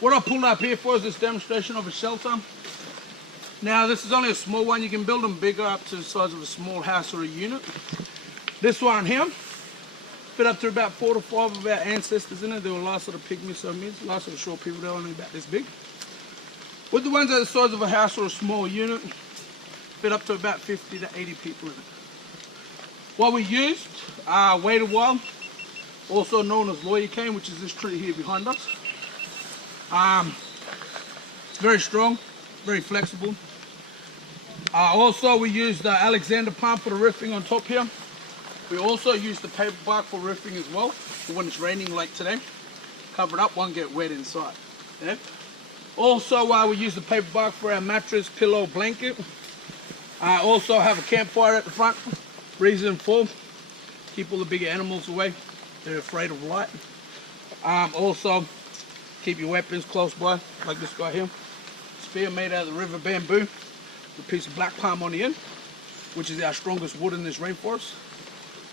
What I pulled up here for is this demonstration of a shelter. Now this is only a small one. You can build them bigger up to the size of a small house or a unit. This one here fit up to about 4 to 5 of our ancestors in it. They were last sort of pygmies, last sort of short people. They were only about this big. With the ones that are the size of a house or a small unit, fit up to about 50 to 80 people in it. What we used, weighted wild, also known as lawyer cane, which is this tree here behind us. It's very strong, very flexible. Also we used the Alexander palm for the roofing on top here. We also use the paper bark for roofing as well, for when it's raining like today. Cover it up, won't get wet inside. Yeah? Also we use the paper bark for our mattress, pillow, blanket. I also have a campfire at the front. Reason for, keep all the bigger animals away. They're afraid of light. Also, keep your weapons close by, like this guy here. Spear made out of the river bamboo, with a piece of black palm on the end, which is our strongest wood in this rainforest.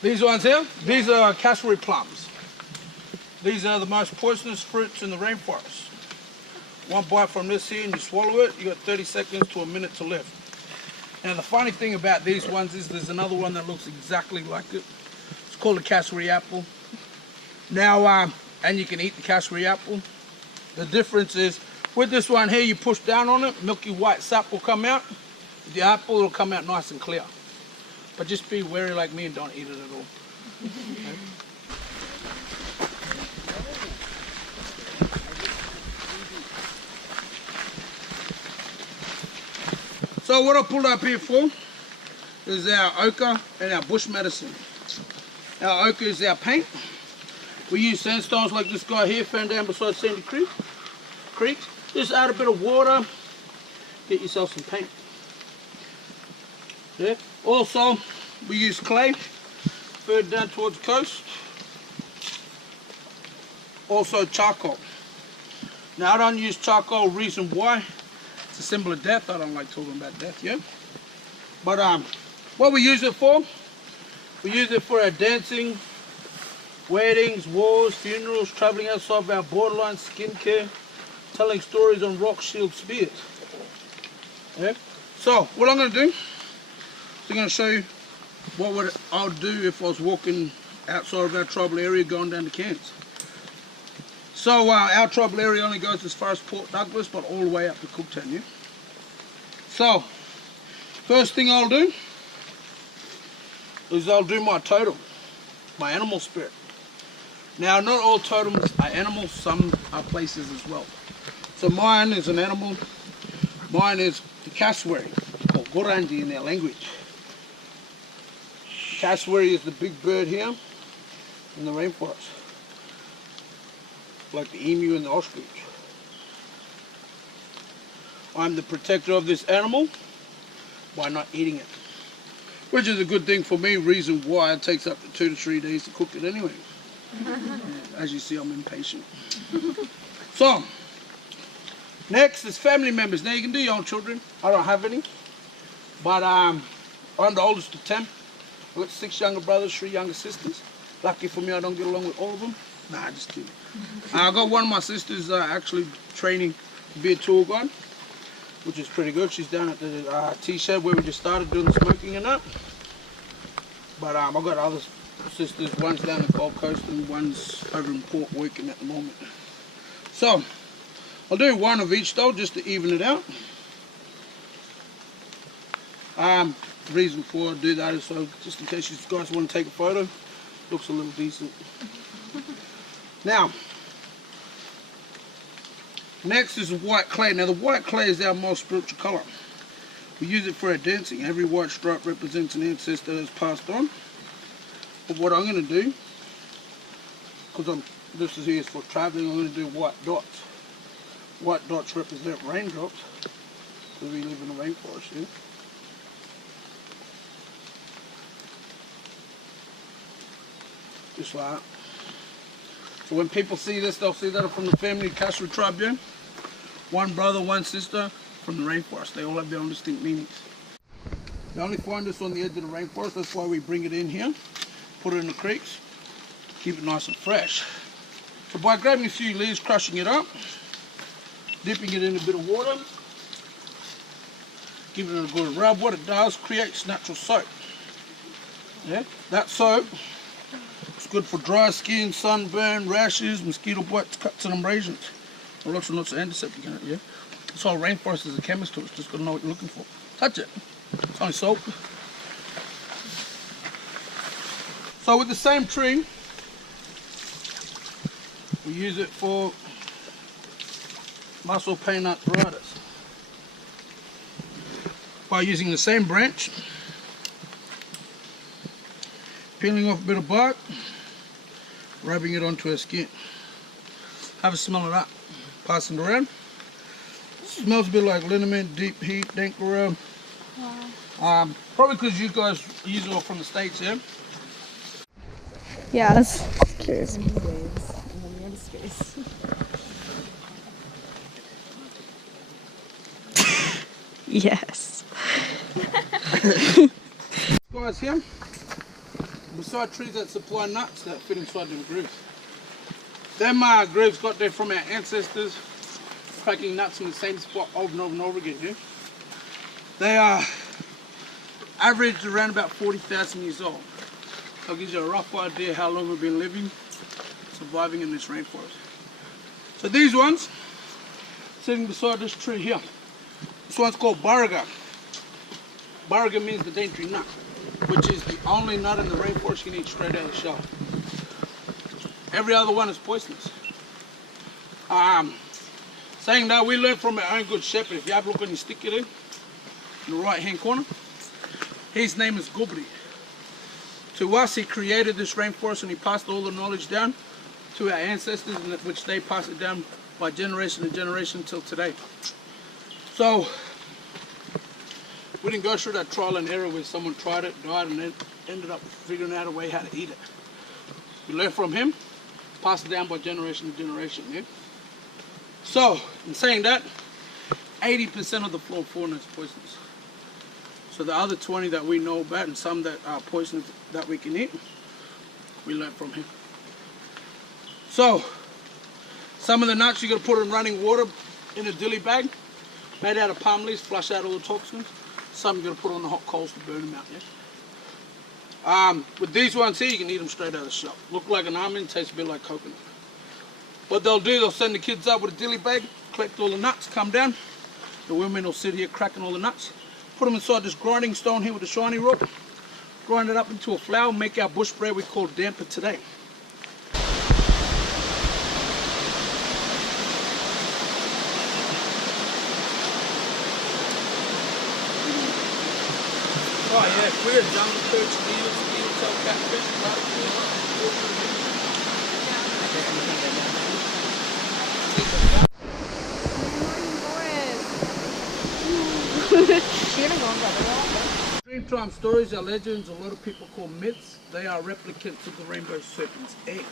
These ones here, these are cassowary plums. These are the most poisonous fruits in the rainforest. One bite from this here and you swallow it, you got 30 seconds to a minute to live. Now the funny thing about these ones is there's another one that looks exactly like it. It's called a cassowary apple. Now, and you can eat the cassowary apple. The difference is, with this one here, you push down on it, milky white sap will come out. With the apple, it'll come out nice and clear. But just be wary like me and don't eat it at all. Okay? So what I pulled up here for is our ochre and our bush medicine. Our ochre is our paint. We use sandstones like this guy here, found down beside Sandy Creek. Just add a bit of water, get yourself some paint. Yeah. Also, we use clay, further down towards the coast. Also charcoal. Now I don't use charcoal, reason why. It's a symbol of death. I don't like talking about death, yeah? But what we use it for, we use it for our dancing, weddings, wars, funerals, traveling outside of our borderline, skincare, telling stories on rock shield spears. Yeah? So, what I'm going to do is I'm going to show you what I would do if I was walking outside of our tribal area going down to Cairns. So our tribal area only goes as far as Port Douglas, but all the way up to Cooktown, yeah? So, first thing I'll do is I'll do my totem, my animal spirit. Now, not all totems are animals, some are places as well. So mine is an animal, mine is the cassowary, or Gorangi in their language. Cassowary is the big bird here in the rainforest, like the emu and the ostrich. I'm the protector of this animal by not eating it, which is a good thing for me, reason why it takes up to 2 to 3 days to cook it anyway. As you see, I'm impatient. So, next is family members. Now you can do your own children. I don't have any, but I'm the oldest of 10. I've got 6 younger brothers, 3 younger sisters. Lucky for me, I don't get along with all of them. Nah, just kidding. I got one of my sisters actually training to be a tour guide, which is pretty good. She's down at the tea shed where we just started doing the smoking and that. But I've got other sisters, one's down the Gold Coast and one's over in Port working at the moment. So, I'll do one of each though, just to even it out. The reason for I do that is so, just in case you guys want to take a photo, looks a little decent. Now, next is white clay. Now the white clay is our most spiritual color. We use it for our dancing. Every white stripe represents an ancestor that's passed on. But what I'm going to do, because this is here for traveling, I'm going to do white dots. White dots represent raindrops, because we live in a rainforest here. Just like that. So when people see this, they'll see that I'm from the family Cassowary tribe, yeah? One brother, one sister from the rainforest. They all have their own distinct meanings. They only find this on the edge of the rainforest. That's why we bring it in here, put it in the creeks, keep it nice and fresh. So by grabbing a few leaves, crushing it up, dipping it in a bit of water, giving it a good rub. What it does, creates natural soap. Yeah, that soap is good for dry skin, sunburn, rashes, mosquito bites, cuts and abrasions. Lots and lots of antiseptic in it, yeah. This whole rainforest is a chemist to it, just gotta know what you're looking for. Touch it. It's only soap. So with the same tree, we use it for muscle pain arthritis. By using the same branch, peeling off a bit of bark, rubbing it onto her skin. Have a smell of that. Passing it around. Smells a bit like liniment, deep heat, dank around. Wow. Probably because you guys use it all from the States, yeah? Yeah, I was curious. Yes. Guys here, beside trees that supply nuts that fit inside them grooves. Them grooves got there from our ancestors, cracking nuts in the same spot over and over and over again, yeah? They are averaged around about 40,000 years old. That gives you a rough idea how long we've been living, surviving in this rainforest. So these ones, sitting beside this tree here, this one's called Baraga. Baraga means the dainty nut, which is the only nut in the rainforest you can eat straight out of the shell. Every other one is poisonous. Saying that, we learned from our own good shepherd. If you have a look on your sticker there, in the right hand corner, his name is Gubri. To us, he created this rainforest and he passed all the knowledge down to our ancestors, in which they passed it down by generation to generation until today. So, we didn't go through that trial and error where someone tried it, died, and then ended up figuring out a way how to eat it. We learned from him, passed it down by generation to generation, yeah? So, in saying that, 80% of the fauna is poisonous. So the other 20 that we know about and some that are poisonous that we can eat, we learned from him. So, some of the nuts you got to put in running water in a dilly bag, made out of palm leaves, flush out all the toxins. Some you got to put on the hot coals to burn them out, yeah? With these ones here, you can eat them straight out of the shell. Look like an almond, tastes a bit like coconut. What they'll do, they'll send the kids up with a dilly bag, collect all the nuts, come down. The women will sit here cracking all the nuts. Put them inside this grinding stone here with a shiny rock. Grind it up into a flour, make our bush bread we call damper today. Oh yeah, we're jungle perch, eels, eel-tail catfish, Dreamtime stories are legends a lot of people call myths. They are replicants of the rainbow serpent's eggs.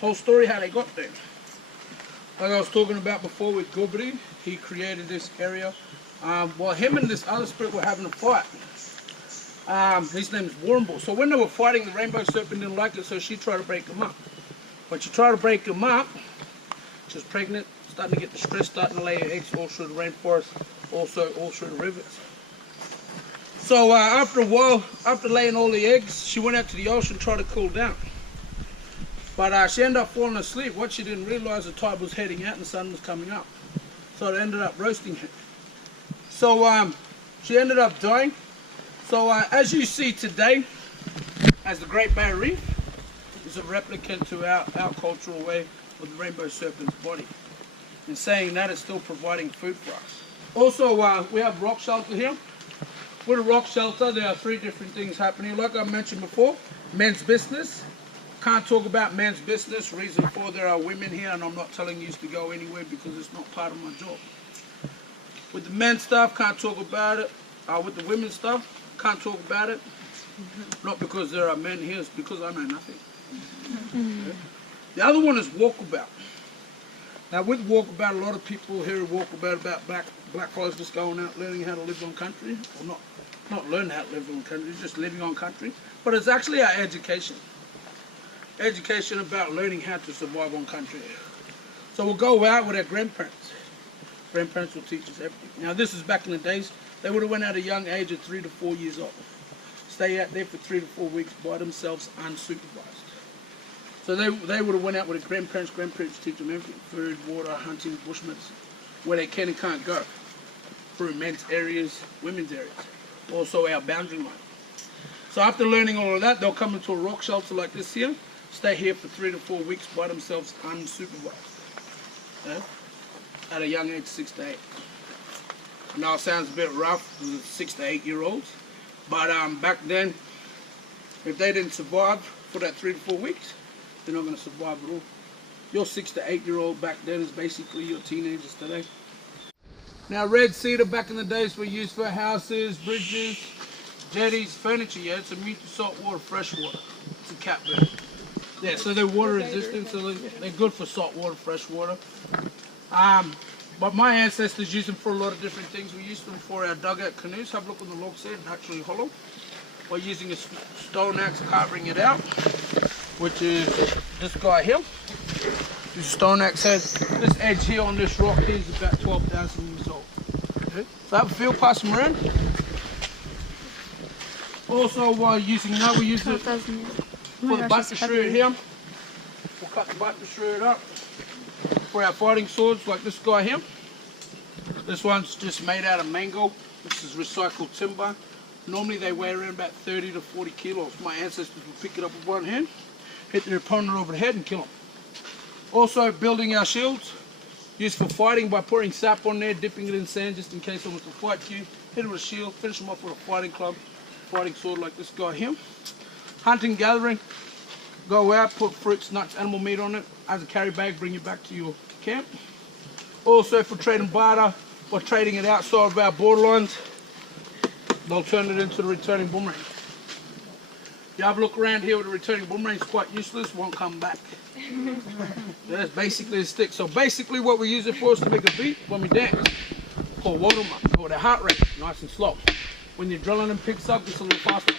Whole story how they got there. Like I was talking about before with Gubri, he created this area. While him and this other spirit were having a fight. His name is Warrnambool. So when they were fighting, the rainbow serpent didn't like it, so she tried to break him up. When she tried to break him up, she was pregnant, starting to get distressed, starting to lay her eggs all through the rainforest, also all through the rivers. So after a while, after laying all the eggs, she went out to the ocean, tried to cool down. But she ended up falling asleep. What she didn't realize, the tide was heading out and the sun was coming up. So it ended up roasting her. So she ended up dying. So as you see today, as the Great Barrier Reef is a replicant to our cultural way of the rainbow serpent's body. In saying that, it's still providing food for us. Also, we have rock shelter here. With a rock shelter, there are 3 different things happening. Like I mentioned before, men's business. Can't talk about men's business. Reason for there are women here, and I'm not telling you to go anywhere because it's not part of my job. With the men's stuff, can't talk about it. With the women's stuff, can't talk about it. Not because there are men here, it's because I know nothing. Okay. The other one is walkabout. Now with walkabout, a lot of people hear walkabout about black fellas just going out learning how to live on country, or not learn how to live on country, just living on country. But it's actually our education. Education about learning how to survive on country. So we'll go out with our grandparents. Grandparents will teach us everything. Now this is back in the days. They would have went at a young age of 3 to 4 years old. Stay out there for 3 to 4 weeks by themselves, unsupervised. So they would have went out with their grandparents. Grandparents teach them everything: food, water, hunting, bushments, where they can and can't go. Through men's areas, women's areas. Also our boundary line. So after learning all of that, they'll come into a rock shelter like this here. Stay here for 3 to 4 weeks by themselves, unsupervised. Yeah? At a young age, 6 to 8. Now it sounds a bit rough for the 6 to 8 year olds, but back then, if they didn't survive for that 3 to 4 weeks, they're not going to survive at all. Your 6 to 8 year old back then is basically your teenagers today. Now red cedar back in the days were used for houses, bridges, jetties, furniture. Yeah, it's immune to salt water, fresh water. It's a cat bird. Yeah, so they're water resistant, so they're good for salt water, fresh water. But my ancestors used them for a lot of different things. We used them for our dugout canoes. Have a look on the log side, actually hollow. By using a stone axe, carving it out, which is this guy here. This stone axe head. This edge here on this rock here is about 12,000 years old. Okay. So have a feel, pass them around. Also, while using that, we use it for the butter shred here. We'll cut the butter shred up for our fighting swords, like this guy here. This one's just made out of mango. This is recycled timber. Normally they weigh around about 30 to 40 kilos. My ancestors would pick it up with one hand, hit their opponent over the head and kill them. Also building our shields, used for fighting by pouring sap on there, dipping it in sand just in case someone wants to fight you. Hit them with a shield, finish them off with a fighting club, fighting sword like this guy here. Hunting, gathering, go out, put fruits, nuts, animal meat on it as a carry bag, bring it back to your camp. Also for trade and barter, by trading it outside of our borderlines, they'll turn it into the returning boomerang. You have a look around here with the returning boomerang, it's quite useless, won't come back. That's basically a stick. So basically what we use it for is to make a beat when we dance. Called watermark, or the heart rate, nice and slow. When the adrenaline picks up, it's a little faster.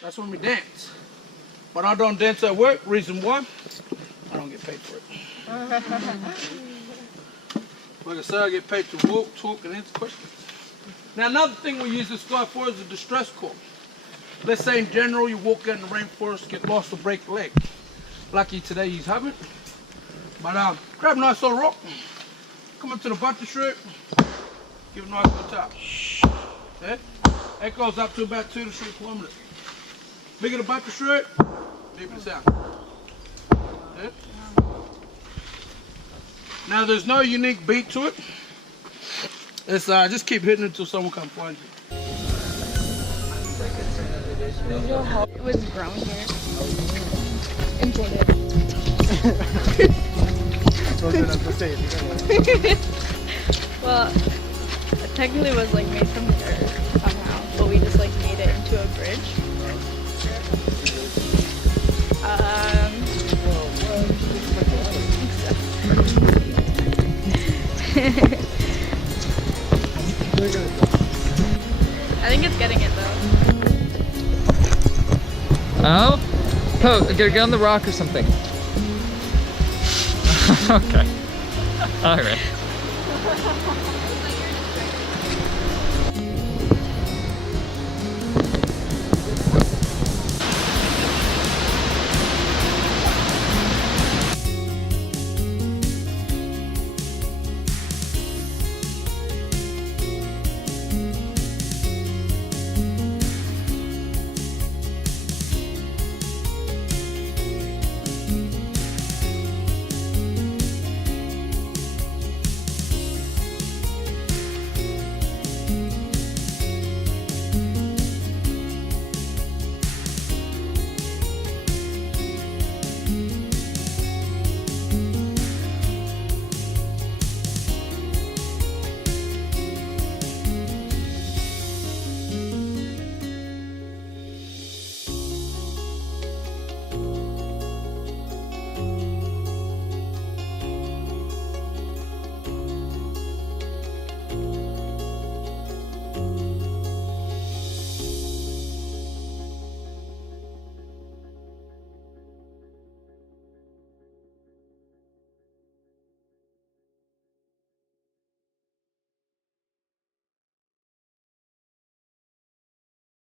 That's when we dance. But I don't dance at work. Reason why? I don't get paid for it. Like I said, I get paid to walk, talk, and answer questions. Now another thing we use this guy for is a distress call. Let's say in general you walk out in the rainforest, get lost or break a leg. Lucky today you haven't. But grab a nice little rock, come up to the butter shred, give it a nice little tap. Yeah? That goes up to about 2 to 3 kilometers. Bigger the butter shred, deeper the sound. Yeah? Now there's no unique beat to it. It's just keep hitting it until someone comes find you. It was grown here. Imported. Well, it technically was like made from the earth somehow, but we just like made it into a bridge. I think it's getting it though. Oh? Oh, get on the rock or something. Okay. Alright.